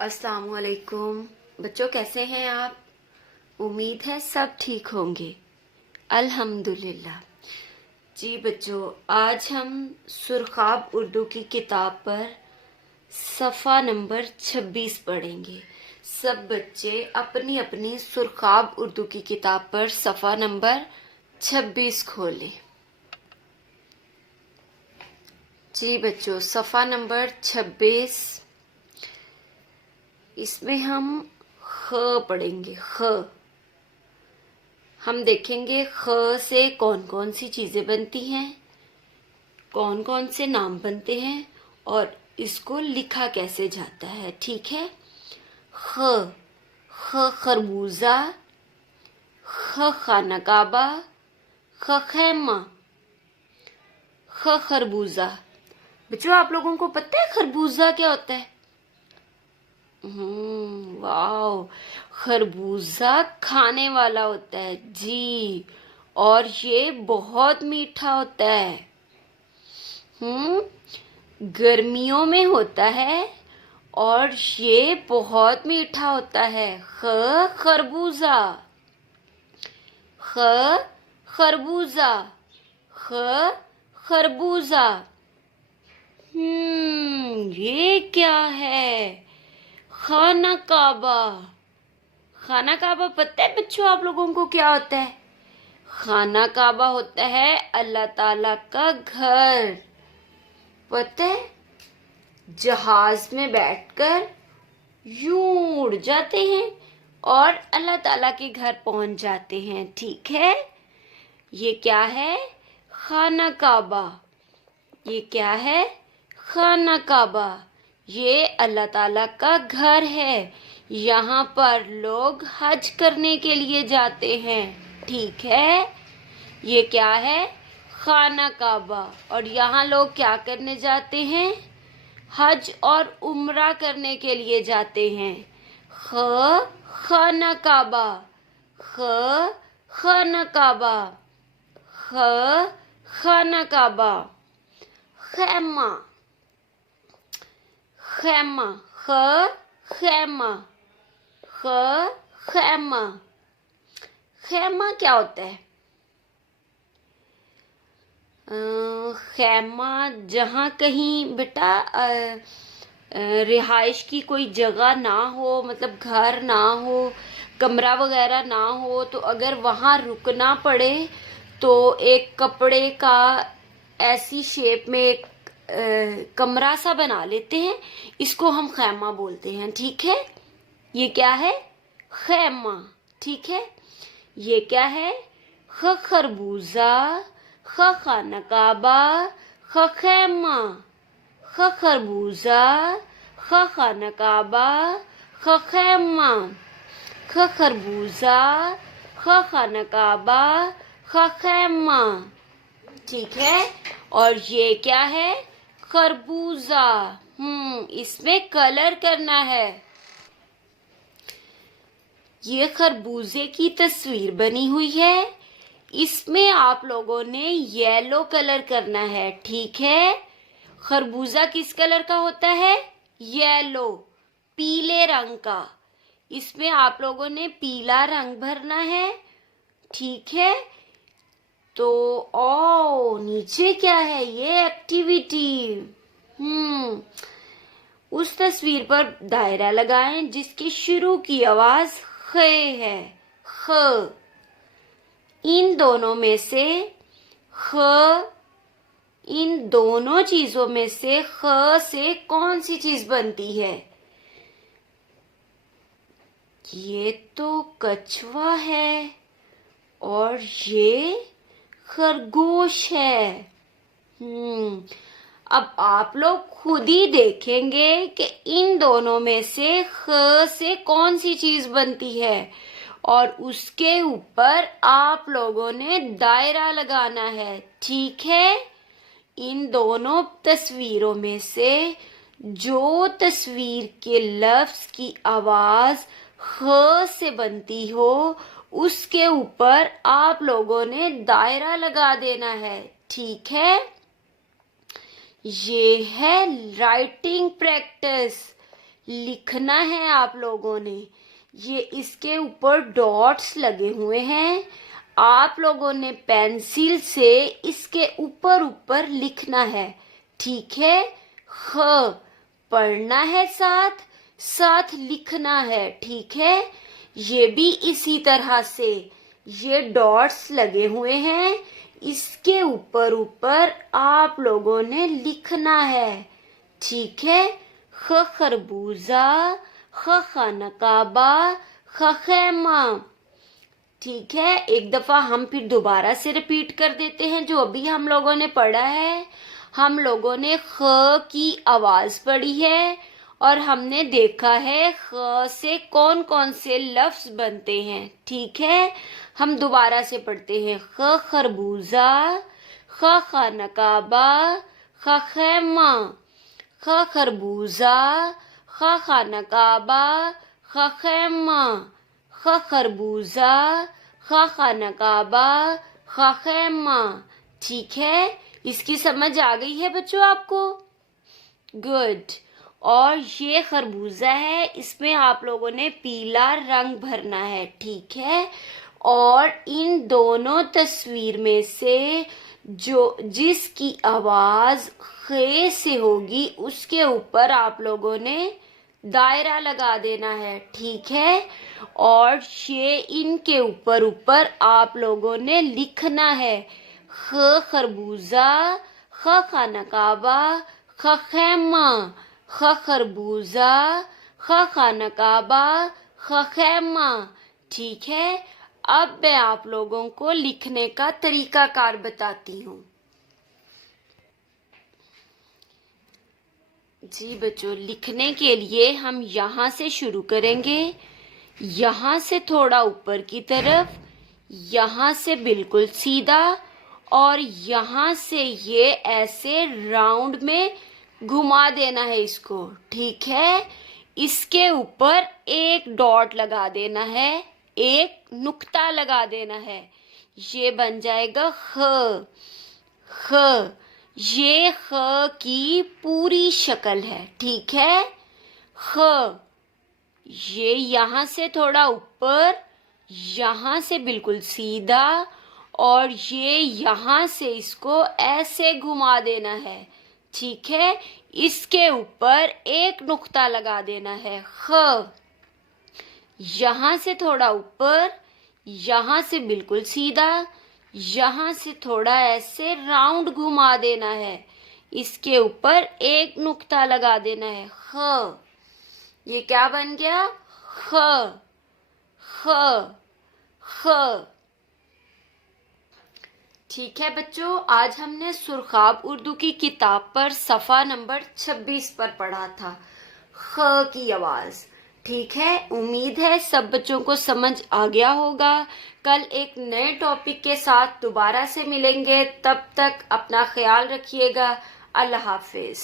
अस्सलाम वालेकुम बच्चों, कैसे हैं आप? उम्मीद है सब ठीक होंगे। अल्हम्दुलिल्लाह। जी बच्चों, आज हम सुरखाब उर्दू की किताब पर सफ़ा नंबर 26 पढ़ेंगे। सब बच्चे अपनी अपनी सुरखाब उर्दू की किताब पर सफ़ा नंबर 26 खोलें। जी बच्चों, सफ़ा नंबर 26, इसमें हम ख पढ़ेंगे। ख हम देखेंगे ख से कौन कौन सी चीजें बनती हैं, कौन कौन से नाम बनते हैं और इसको लिखा कैसे जाता है। ठीक है। ख ख खरबूजा, ख खाना काबा, ख खैमा। ख खरबूजा। बच्चों, आप लोगों को पता है खरबूजा क्या होता है? वाओ, खरबूजा खाने वाला होता है जी, और ये बहुत मीठा होता है। गर्मियों में होता है और ये बहुत मीठा होता है। खरबूजा, खरबूजा, खरबूजा। ये क्या है? खाना काबा। खाना काबा पता है बच्चों आप लोगों को क्या होता है? खाना काबा होता है अल्लाह ताला का घर। पता है, जहाज में बैठकर यूं उड़ जाते हैं और अल्लाह ताला के घर पहुंच जाते हैं। ठीक है। ये क्या है? खाना काबा। ये क्या है? खाना काबा। ये अल्लाह ताला का घर है। यहाँ पर लोग हज करने के लिए जाते हैं। ठीक है। ये क्या है? खाना काबा। और यहाँ लोग क्या करने जाते हैं? हज और उम्रा करने के लिए जाते हैं। खाना काबा, खाना काबा, खाना काबा। खैमा, खैमा, खैमा, खैमा। खैमा क्या होता है? खैमा जहाँ कहीं बेटा रिहाइश की कोई जगह ना हो, मतलब घर ना हो, कमरा वगैरह ना हो, तो अगर वहाँ रुकना पड़े तो एक कपड़े का ऐसी शेप में एक कमरा सा बना लेते हैं। इसको हम खैमा बोलते हैं। ठीक है। ये क्या है? खैमा। ठीक है। ये क्या है? खरबूजा, खाना काबा, खैमा। खरबूजा, खाना काबा, खैमा। खरबूजा, खाना काबा, खैमा। ठीक है। और ये क्या है? खरबूजा। इसमें कलर करना है। ये खरबूजे की तस्वीर बनी हुई है। इसमें आप लोगों ने येलो कलर करना है। ठीक है। खरबूजा किस कलर का होता है? येलो, पीले रंग का। इसमें आप लोगों ने पीला रंग भरना है। ठीक है। तो नीचे क्या है? ये एक्टिविटी। उस तस्वीर पर दायरा लगाएं जिसकी शुरू की आवाज ख है। ख। इन दोनों में से इन दोनों चीजों में से ख से कौन सी चीज बनती है? ये तो कछुआ है और ये खरगोश है। अब आप लोग खुद ही देखेंगे कि इन दोनों में से ख से कौन सी चीज बनती है और उसके ऊपर आप लोगों ने दायरा लगाना है। ठीक है। इन दोनों तस्वीरों में से जो तस्वीर के लफ्ज की आवाज ख से बनती हो उसके ऊपर आप लोगों ने दायरा लगा देना है। ठीक है। ये है राइटिंग प्रैक्टिस। लिखना है आप लोगों ने। ये इसके ऊपर डॉट्स लगे हुए हैं, आप लोगों ने पेंसिल से इसके ऊपर ऊपर लिखना है, ठीक है। ख पढ़ना है, साथ साथ लिखना है, ठीक है। ये भी इसी तरह से, ये डॉट्स लगे हुए हैं, इसके ऊपर ऊपर आप लोगों ने लिखना है, ठीक है। ख खरबूजा, ख खाना काबा, ख खैमा, ठीक है। एक दफा हम फिर दोबारा से रिपीट कर देते हैं जो अभी हम लोगों ने पढ़ा है। हम लोगों ने ख की आवाज पढ़ी है और हमने देखा है ख से कौन कौन से लफ्ज बनते हैं, ठीक है। हम दोबारा से पढ़ते हैं। ख खरबूजा, ख खाना काबा, ख खैमा, ख खरबूजा, ख खाना काबा, ख खैमा, ख खरबूजा, ख खाना काबा, ख खैमा, ठीक है। इसकी समझ आ गई है बच्चों आपको? गुड। और ये खरबूजा है, इसमें आप लोगों ने पीला रंग भरना है, ठीक है। और इन दोनों तस्वीर में से जो जिसकी आवाज खे से होगी उसके ऊपर आप लोगों ने दायरा लगा देना है, ठीक है। और ये इनके ऊपर ऊपर आप लोगों ने लिखना है। ख खरबूजा, ख खाना काबा, ख खैमा, ख खरबूजा, ख खाना काबा, ख खैमा, ठीक है। अब मैं आप लोगों को लिखने का तरीकाकार बताती हूँ। जी बच्चों, लिखने के लिए हम यहाँ से शुरू करेंगे, यहाँ से थोड़ा ऊपर की तरफ, यहाँ से बिल्कुल सीधा, और यहाँ से ये ऐसे राउंड में घुमा देना है इसको, ठीक है। इसके ऊपर एक डॉट लगा देना है, एक नुक्ता लगा देना है, ये बन जाएगा ख। ख ये ख की पूरी शक्ल है, ठीक है। ख ये यहाँ से थोड़ा ऊपर, यहाँ से बिल्कुल सीधा, और ये यहाँ से इसको ऐसे घुमा देना है, ठीक है। इसके ऊपर एक नुक्ता लगा देना है। ख यहाँ से थोड़ा ऊपर, यहाँ से बिल्कुल सीधा, यहाँ से थोड़ा ऐसे राउंड घुमा देना है, इसके ऊपर एक नुक्ता लगा देना है। ख ये क्या बन गया? ख। ख ख ठीक है बच्चों, आज हमने सुरखाब उर्दू की किताब पर सफ़ा नंबर 26 पर पढ़ा था ख की आवाज़, ठीक है। उम्मीद है सब बच्चों को समझ आ गया होगा। कल एक नए टॉपिक के साथ दोबारा से मिलेंगे, तब तक अपना ख्याल रखिएगा। अल्लाह हाफिज।